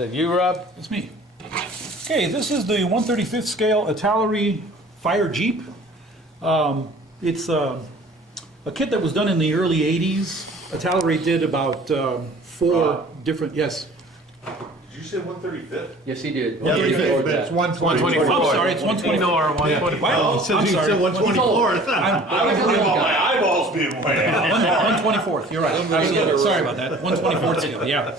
that you, Rob? It's me. Okay, this is the 135th scale Italeri Fire Jeep. It's a kit that was done in the early 80s. Italeri did about four different, yes. Did you say 135th? Yes, he did. Yeah, but it's 124. I'm sorry, it's 124. Or 124. Wow, He said I'm sorry. 124th. I don't believe all my eyeballs being way out. 124th, you're right. Absolutely. Sorry about that. 124th scale, yeah.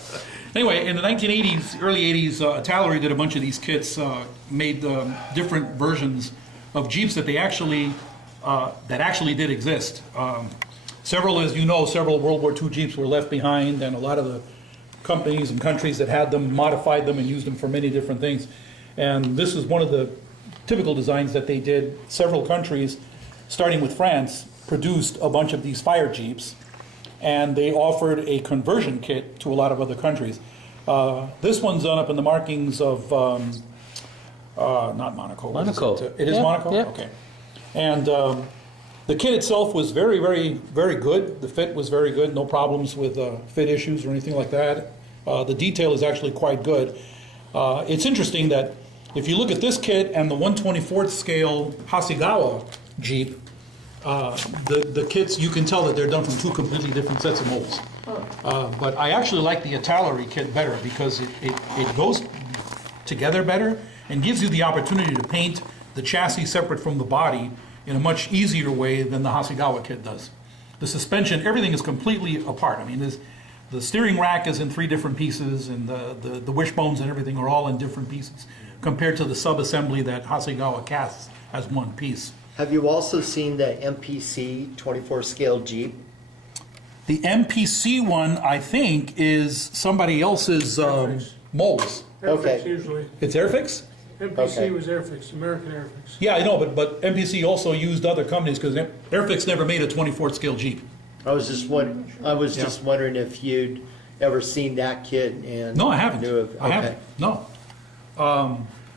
Anyway, in the 1980s, early 80s, Italeri did a bunch of these kits, made different versions of Jeeps that they actually did exist. Several, as you know, several World War II Jeeps were left behind, and a lot of the companies and countries that had them modified them and used them for many different things. And this is one of the typical designs that they did. Several countries, starting with France, produced a bunch of these fire Jeeps, and they offered a conversion kit to a lot of other countries. This one's done up in the markings of, not Monaco. Monaco. It is Yeah, Monaco? yeah. Okay. And the kit itself was very, very, very good. The fit was very good, no problems with fit issues or anything like that. The detail is actually quite good. It's interesting that if you look at this kit and the 1/24th scale Hasegawa Jeep, the kits, you can tell that they're done from two completely different sets of molds. But I actually like the Italeri kit better because it goes together better and gives you the opportunity to paint the chassis separate from the body in a much easier way than the Hasegawa kit does. The suspension, everything is completely apart. I mean, the steering rack is in three different pieces, and the wishbones and everything are all in different pieces compared to the sub-assembly that Hasegawa casts as one piece. Have you also seen the MPC 24 scale Jeep? The MPC one, I think, is somebody else's molds. Okay. Airfix usually. It's Airfix? MPC Okay. was Airfix, American Airfix. Yeah, I know, but MPC also used other companies because Airfix never made a 24th scale Jeep. I was just wondering if you'd ever seen that kit and No, I haven't. knew of, I haven't. No.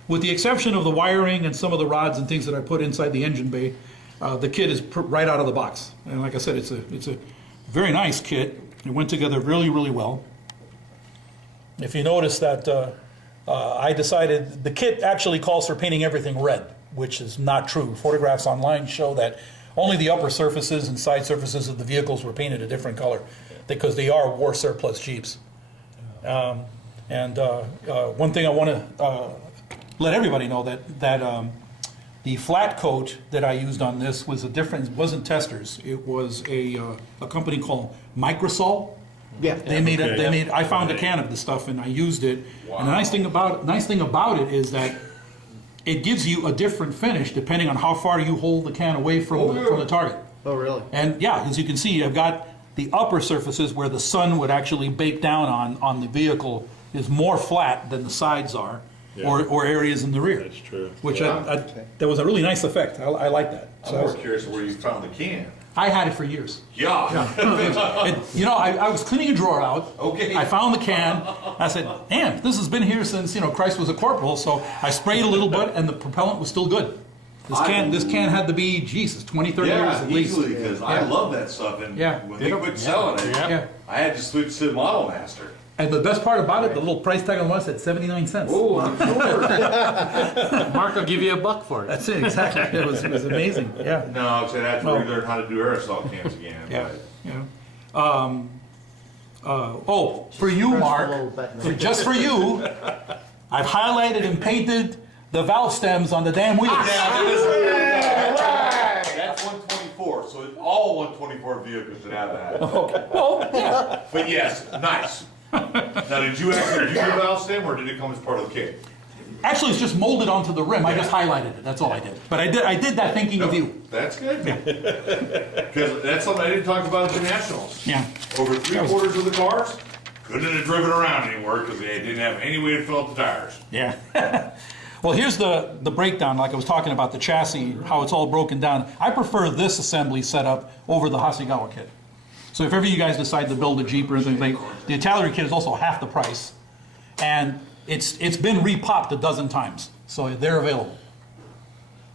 With the exception of the wiring and some of the rods and things that I put inside the engine bay, the kit is right out of the box. And like I said, it's a very nice kit. It went together really, really well. If you notice that I decided the kit actually calls for painting everything red, which is not true. Photographs online show that only the upper surfaces and side surfaces of the vehicles were painted a different color because they are war surplus Jeeps. One thing I want to let everybody know that the flat coat that I used on this was a different. It wasn't Testers. It was a company called Microsol. Yeah. They made it. They made. I found a can of the stuff and I used it. Wow. And the nice thing about it is that it gives you a different finish depending on how far you hold the can away from the target. Oh, really? And yeah, as you can see, I've got the upper surfaces where the sun would actually bake down on the vehicle is more flat than the sides are, or areas in the rear. That's true. Which that was a really nice effect. I like that. I'm more curious where you found the can. I had it for years. Yeah. I was cleaning a drawer out. Okay. I found the can. I said, "Man, this has been here since Christ was a corporal." So I sprayed a little bit, and the propellant was still good. This can had to be 20, 30 years at least. Easily, because I love that stuff, and when they quit selling it, I had to switch to Model Master. And the best part about it, the little price tag on one said 79 cents. Oh, I'm sure. Mark will give you $1 for it. That's it, exactly. It was amazing. Yeah. No, so that's where we learned how to do aerosol cans again. Yeah. For you, Mark, just for you, I've highlighted and painted the valve stems on the damn wheels. That's 124, so all 124 vehicles should have that. Okay. Well, yeah. But yes, nice. Now, did you actually do the valve stem, or did it come as part of the kit? Actually, it's just molded onto the rim. I just highlighted it. That's all I did. But I did that thinking of you. That's good. Because that's something I didn't talk about at the Nationals. Yeah. Over 3/4 of the cars couldn't have driven around anymore because they didn't have any way to fill up the tires. Yeah. Well, here's the breakdown, like I was talking about the chassis, how it's all broken down. I prefer this assembly setup over the Hasegawa kit. So if ever you guys decide to build a Jeep or anything, the Italeri kit is also half the price. And it's been repopped a dozen times, so they're available.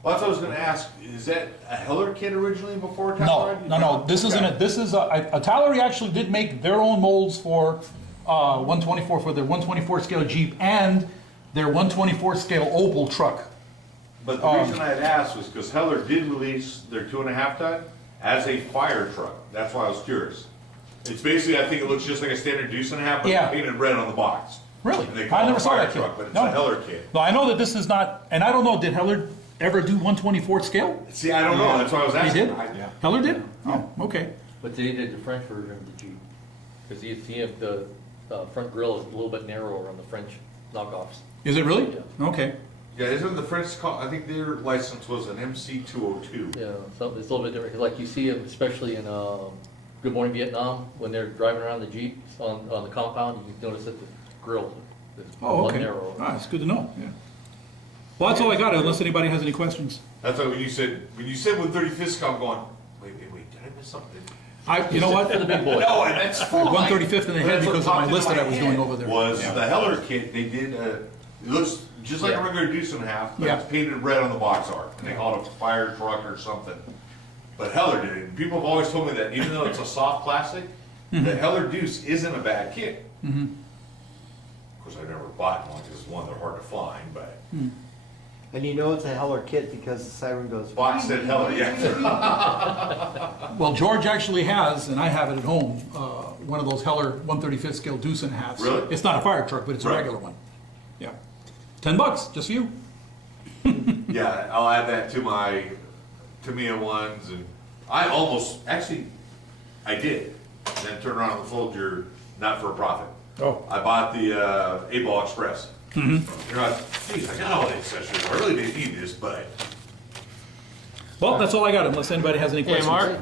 Well, that's what I was going to ask. Is that a Heller kit originally before No. This isn't it. This is Italeri actually did make their own molds for 124 for their 124 scale Jeep and their 124 scale Opel truck. But the reason I had asked was because Heller did release their 2.5 ton as a fire truck. That's why I was curious. It's basically, I think it looks just like a standard deuce and a half, but Yeah. painted red on the box. Really? And they call I it never a saw fire that kit. truck, but it's No. a Heller kit. No, I know that this is not, and I don't know, did Heller ever do 124 scale? See, I don't know. That's why I was He asking. did? Heller did? Oh, okay. But they did the French version of the Jeep, because you see if the front grille is a little bit narrower on the French knockoffs. Is it really? Yeah. Okay. Yeah, isn't the French call? I think their license was an MC202. Yeah, so it's a little bit different, 'cause like you see them, especially in Good Morning Vietnam, when they're driving around the Jeep on the compound, you can notice that the grille is a Oh, lot okay. narrower. Ah, it's good to know, yeah. Well, that's all I got, unless anybody has any questions. That's why when you said 135th, I'm going, wait, did I miss something? You know what? For the big boy. No, and that's fine. 135th in the head That's what because of my popped list into that I my was head doing over there. Was Yeah. the Heller kit, they did, it looks just like Yeah. a regular deuce and a half, but Yeah. it's painted red on the box art. And they call it a fire truck or something. But Heller did it. And people have always told me that even though it's a soft plastic, Mm-hmm. the Heller Deuce isn't a bad kit. Of course, I've never bought one because one, they're hard to find, but And you know it's a Heller kit because the siren goes. box said Heller, yeah. Well, George actually has, and I have it at home, one of those Heller 135th scale deuce and a halves. Really? It's not a fire truck, but it's a Right. regular one. Yeah. $10, just for you. Yeah, I'll add that to my Tamiya ones, and I almost, actually, I did. Then turned around and sold your not-for-profit. Oh. I bought the A-Ball Express. You're like, geez, I got all the accessories. I really didn't need this, but Well, that's all I got, unless anybody has any Hey, questions. Mark?